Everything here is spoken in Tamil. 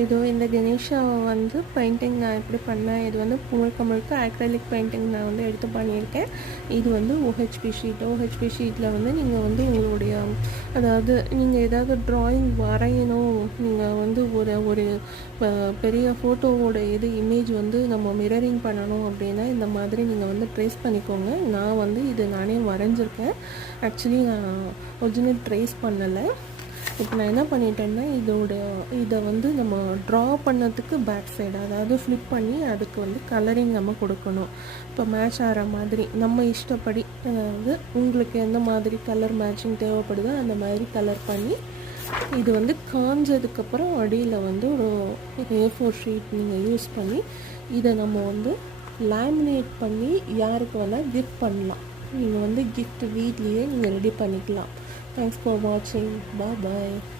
இதோ இந்த கணேஷாவை வந்து பெயிண்டிங் நான் எப்படி பண்ணேன். இது வந்து முழுக்க முழுக்க அக்ரைலிக் பெயிண்டிங் நான் வந்து எடுத்து பண்ணியிருக்கேன். இது வந்து ஓஹெச்பி ஷீட்டில் வந்து நீங்கள் வந்து உங்களுடைய அதாவது நீங்கள் ஏதாவது ட்ராயிங் வரையணும், நீங்கள் வந்து ஒரு ஒரு பெரிய ஃபோட்டோவோட இமேஜ் வந்து நம்ம மிரரிங் பண்ணணும் அப்படின்னா இந்த மாதிரி நீங்கள் வந்து ட்ரேஸ் பண்ணிக்கோங்க. நான் வந்து இது நானே வரைஞ்சிருக்கேன். ஆக்சுவலி நான் ஒரிஜினல் ட்ரேஸ் பண்ணலை. இப்போ நான் என்ன பண்ணிட்டேன்னா இதை வந்து நம்ம ட்ரா பண்ணதுக்கு பேக் சைடு அதாவது ஃப்ளிப் பண்ணி அதுக்கு வந்து கலரிங் நம்ம கொடுக்கணும். இப்போ மேட்ச் ஆகிற மாதிரி நம்ம இஷ்டப்படி, அதாவது உங்களுக்கு எந்த மாதிரி கலர் மேட்சிங் தேவைப்படுதோ அந்த மாதிரி கலர் பண்ணி இது வந்து காஞ்சதுக்கப்புறம் அடியில் வந்து ஒரு A4 ஷீட் நீங்கள் யூஸ் பண்ணி இதை நம்ம வந்து லேமினேட் பண்ணி யாருக்கு வேணால் கிஃப்ட் பண்ணலாம். நீங்கள் வந்து கிஃப்ட் வீட்லேயே நீங்கள் ரெடி பண்ணிக்கலாம். Thanks for watching. Bye bye.